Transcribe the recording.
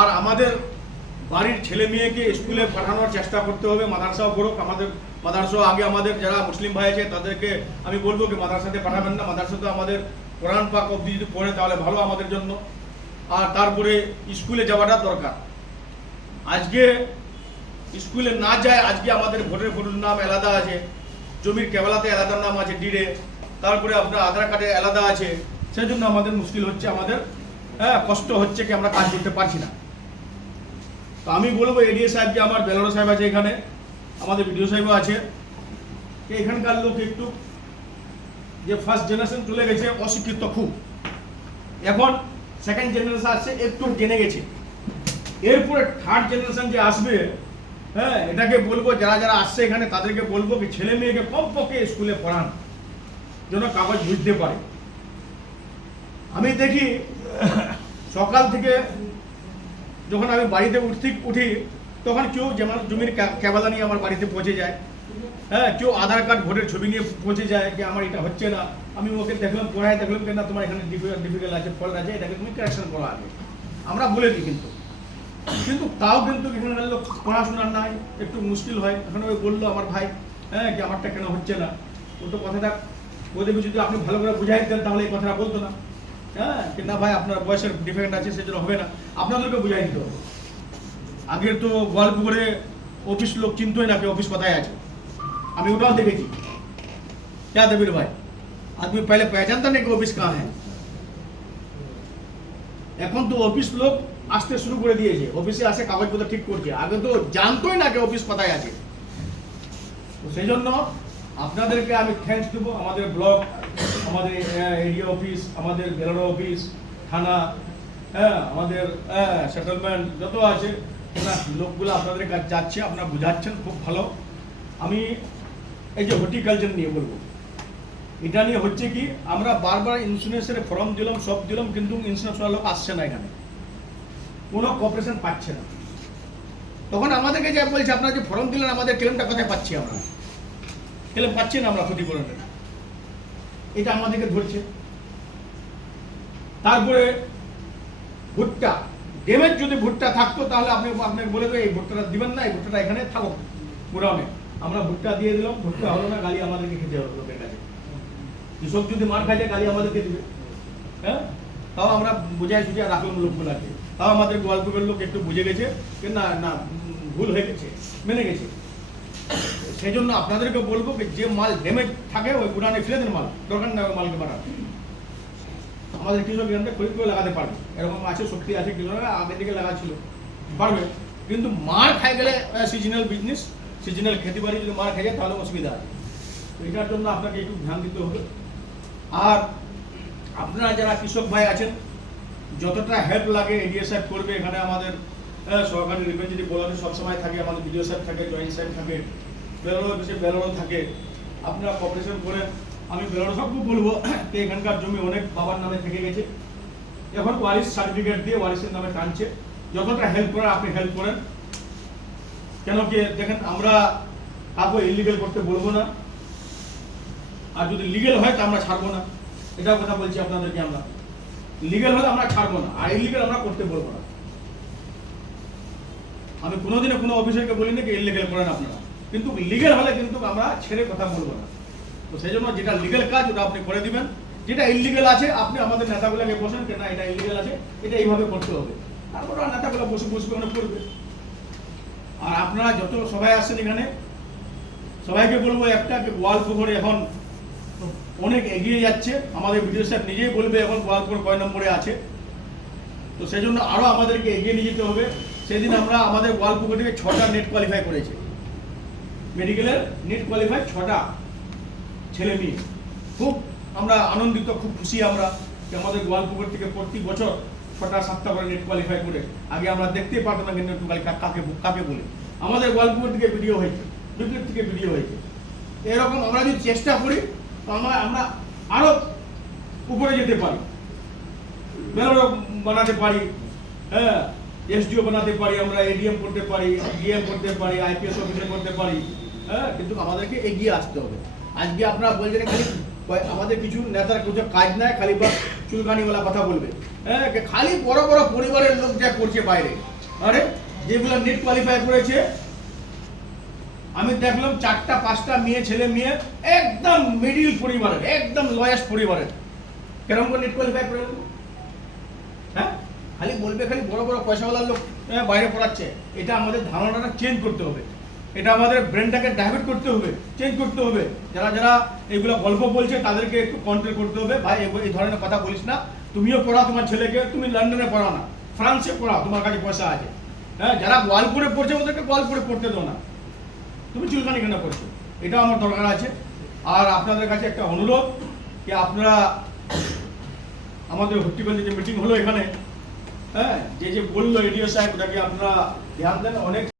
আর আমাদের বাড়ির ছেলে মেয়েকে স্কুলে পাঠানোর চেষ্টা করতে হবে। মাদ্রাসাও পড়ুক, আমাদের মাদ্রাসাও আগে আমাদের যারা মুসলিম ভাই আছে তাদেরকে আমি বলব কি মাদ্রাসাতে পাঠাবেন না। মাদ্রাসাতে আমাদের কোরআন পাক অব্দি যদি পড়ে তাহলে ভালো আমাদের জন্য। আর তারপরে স্কুলে যাওয়াটা দরকার। আজকে স্কুলে না যায় আজকে আমাদের ভোটের ফটোর নাম আলাদা আছে। জমির কেবলাতে আলাদা নাম আছে ডিডে তারপরে আপনার আধার কার্ডে আলাদা আছে। সেই জন্য আমাদের মুশকিল হচ্ছে, আমাদের হ্যাঁ কষ্ট হচ্ছে কি আমরা কাজ করতে পারছি না। তো আমি বলব এডিএ সাহেব যে আমার বেলারো সাহেব আছে এখানে, আমাদের বিডিও সাহেবও আছে। এখানকার লোক একটু যে ফার্স্ট জেনারেশন চলে গেছে, অশিক্ষিত খুব। এখন সেকেন্ড জেনারেশন আসছে, একটু জেনে গেছে। এরপরে থার্ড জেনারেশন যে আসবে হ্যাঁ এটাকে বলব, যারা যারা আসছে এখানে, তাদেরকে বলব কি ছেলে মেয়েকে কমপক্ষে স্কুলে পড়ান, যেন কাগজ বুঝতে পারে। আমি দেখি সকাল থেকে যখন আমি বাড়িতে উঠতে, উঠি, তখন কেউ যেমন জমির ক্যাবালা নিয়ে আমার বাড়িতে পৌঁছে যায়। হ্যাঁ কেউ আধার কার্ড ভোটের ছবি নিয়ে পৌঁছে যায় যে আমার এটা হচ্ছে না। আমি ওকে দেখলাম, পড়ায় দেখলাম, কেন তোমার এখানে ডিফিকাল্ট আছে ফল্ট আছে, এটাকে তুমি কারেকশন করো আগে। আমরা বলে দিই কিন্তু। কিন্তু তাও কিন্তু এখানে লোক পড়াশোনার নাই, একটু মুশকিল হয়। এখন ওই বলল আমার ভাই হ্যাঁ কি আমারটা কেন হচ্ছে না? ও তো কথাটা ওদেরকে যদি আপনি ভালো করে বুঝাই দেন তাহলে এই কথাটা বলতো না। হ্যাঁ কি না ভাই আপনার বয়সের ডিফেক্ট আছে সেজন্য হবে না আপনাদেরকে বুঝাই দিতে হবে আগে তো গোয়ালপুকুরে অফিস লোক চিনতোই না কি অফিস কোথায় আছে আমি ওটাও দেখেছি क्या दबीर भाई आदमी पहले पहचानता नहीं कि ऑफिस कहाँ है এখন তো অফিস লোক আসতে শুরু করে দিয়েছে অফিসে আসে কাগজপত্র ঠিক করছে আগে তো জানতোই না যে অফিস কোথায় আছে তো সেই জন্য আপনাদেরকে আমি থ্যাঙ্কস দেবো আমাদের ব্লক আমাদের এরিয়া অফিস আমাদের বেলারো অফিস থানা হ্যাঁ আমাদের সেটেলমেন্ট যত আছে লোকগুলো আপনাদের কাছে যাচ্ছে, আপনারা বুঝাচ্ছেন, খুব ভালো। আমি এই যে হর্টিকালচার নিয়ে বলব, এটা নিয়ে হচ্ছে কি, আমরা বারবার ইন্স্যুরেন্সের ফর্ম দিলাম, সব দিলাম, কিন্তু ইন্স্যুরেন্স লোক আসছে না এখানে। কোনো কপারেশন পাচ্ছে না। তখন আমাদেরকে যে বলছে, আপনারা যে ফর্ম দিলেন, আমাদের ক্লেমটা কোথায় পাচ্ছি আমরা? ক্লেম পাচ্ছি না আমরা ক্ষতিপূরণের। এটা আমাদেরকে ধরছে। তারপরে ভুট্টা ড্যামেজ যদি ভুট্টা থাকতো, তাহলে আপনি, আপনাকে বলে দেবে, এই ভুট্টাটা দিবেন না, এই ভুট্টাটা এখানে থাকুক পুরামে আমরা ভুট্টা দিয়ে দিলাম, ভুট্টা হলো না, গালি আমাদেরকে খেতে হবে লোকের কাছে। কৃষক যদি মার খাইলে, গালি আমাদেরকে দিবে। হ্যাঁ? তাও আমরা বুঝাই সুঝাই রাখলাম লোকগুলাকে। তাও আমাদের গোয়ালপুরের লোক একটু বুঝে গেছে, যে না না, ভুল হয়ে গেছে, মেনে গেছে। সেই জন্য আপনাদেরকে বলব যে মাল ড্যামেজ থাকে, ওই গুড়ানে ফেলে দেন মাল। দরকার না মালকে পাঠান আমাদের কৃষক এখানে খরিদ করে লাগাতে পারবে। এরকম আছে, শক্তি আছে কৃষকরা আগে থেকে লাগাচ্ছিল। পারবে। কিন্তু মার খাই গেলে সিজনাল বিজনেস সিজনাল খেতে বাড়ি যদি মার খাই যায়, তাহলে অসুবিধা আছে। এটার জন্য আপনাকে একটু ধ্যান দিতে হবে। আর আপনারা যারা কৃষক ভাই আছেন, যতটা হেল্প লাগে এডিএ সাহেব করবে এখানে আমাদের সরকারি রিপ্রেজেন্টেটিভ বলাতে সবসময় থাকে, আমাদের বিডিও সাহেব থাকে জয়েন্ট সাহেব থাকে। বেরোলো অফিসে বেরোলো থাকে। আপনারা কপারেশন করে আমি বেরোলো সবকে বলব যে এখানকার জমি অনেক বাবার নামে থেকে গেছে। এখন ওয়ারিস সার্টিফিকেট দিয়ে ওয়ারিসের নামে টানছে। যতটা হেল্প করার আপনি হেল্প করেন। কেন কি দেখেন, আমরা কাউকে ইলিগেল করতে বলব না। আর যদি লিগেল হয়, তা আমরা ছাড়বো না। এটাও কথা বলছি আপনাদেরকে আমরা। লিগেল হলে আমরা ছাড়বো না। আর ইলিগেল আমরা করতে বলব না। আমি কোনোদিনও কোনো অফিসারকে বলিনি কি ইলিগেল করেন আপনারা। কিন্তু লিগেল হলে কিন্তু আমরা ছেড়ে কথা বলব না। তো সেই জন্য যেটা লিগেল কাজ, ওটা আপনি করে দিবেন। যেটা ইলিগেল আছে, আপনি আমাদের নেতাগুলোকে বসেন যে না এটা ইলিগেল আছে, এটা এইভাবে করতে হবে। তারপর নেতাগুলো বসে বসবে ওখানে করবে? আর আপনারা যত সবাই আসছেন এখানে, সবাইকে বলব একটা গোয়ালপুকুর এখন অনেক এগিয়ে যাচ্ছে। আমাদের বিডিও সাহেব নিজেই বলবে এখন গোয়ালপুর কয় নম্বরে আছে। তো সেই জন্য আরও আমাদেরকে এগিয়ে নিয়ে যেতে হবে। সেদিন আমরা আমাদের গোয়ালপুকুর থেকে ছটা নেট কোয়ালিফাই করেছি। মেডিকেলের নেট কোয়ালিফাই ছটা ছেলে মেয়ে। খুব আমরা আনন্দিত, খুব খুশি আমরা যে আমাদের গোয়ালপুকুর থেকে প্রতি বছর ছটা সাতটা করে নেট কোয়ালিফাই করে আগে আমরা দেখতেই পারতাম না নেট কোয়ালিফাই কাকে কাকে বলে। আমাদের গোয়ালপুকুর থেকে ভিডিও হয়েছে বিদ্যুৎ থেকে ভিডিও হয়েছে। এরকম আমরা যদি চেষ্টা করি, তো আমরা আমরা আরও উপরে যেতে পারি। মেয়র বানাতে পারি হ্যাঁ এসডিও বানাতে পারি, আমরা এডিএম করতে পারি ডিএম করতে পারি আইপিএস অফিসার করতে পারি। হ্যাঁ কিন্তু আমাদেরকে এগিয়ে আসতে হবে। আজকে আপনারা বলছেন খালি আমাদের কিছু নেতার কিছু কাজ নাই খালি বা চুলকানিওয়ালা কথা বলবে। হ্যাঁ খালি বড় বড় পরিবারের লোক যা করছে বাইরে। আরে যেগুলো নেট কোয়ালিফাই করেছে আমি দেখলাম চারটা পাঁচটা মেয়ে ছেলে মেয়ে একদম মিডিল পরিবারের একদম লয়েস্ট পরিবারের। কেরম করে নেট কোয়ালিফাই করে হ্যাঁ খালি বলবে খালি বড় বড় পয়সাওয়ালার লোক আহ, বাইরে পড়াচ্ছে। এটা আমাদের ধারণাটা চেঞ্জ করতে হবে। এটা আমাদের ব্রেনটাকে ডাইভার্ট করতে হবে চেঞ্জ করতে হবে। যারা যারা এগুলো গল্প বলছে, তাদেরকে একটু কন্ট্রোল করতে হবে। ভাই এই ধরনের কথা বলিস না। তুমিও পড়াও তোমার ছেলেকে, তুমি লন্ডনে পড়াও না। ফ্রান্সে পড়াও, তোমার কাছে পয়সা আছে। হ্যাঁ যারা গোয়ালপুরে পড়ছে, ওদেরকে গোয়ালপুরে পড়তে দাও না। তুমি চুলকানি কেন করছ? এটা আমার দরকার আছে। আর আপনাদের কাছে একটা অনুরোধ যে আপনারা আমাদের হর্টিকালচার যে মিটিং হলো এখানে। হ্যাঁ যে যে বলল এডিও সাহেব, ওটাকে আপনারা ধ্যান দেন। অনেক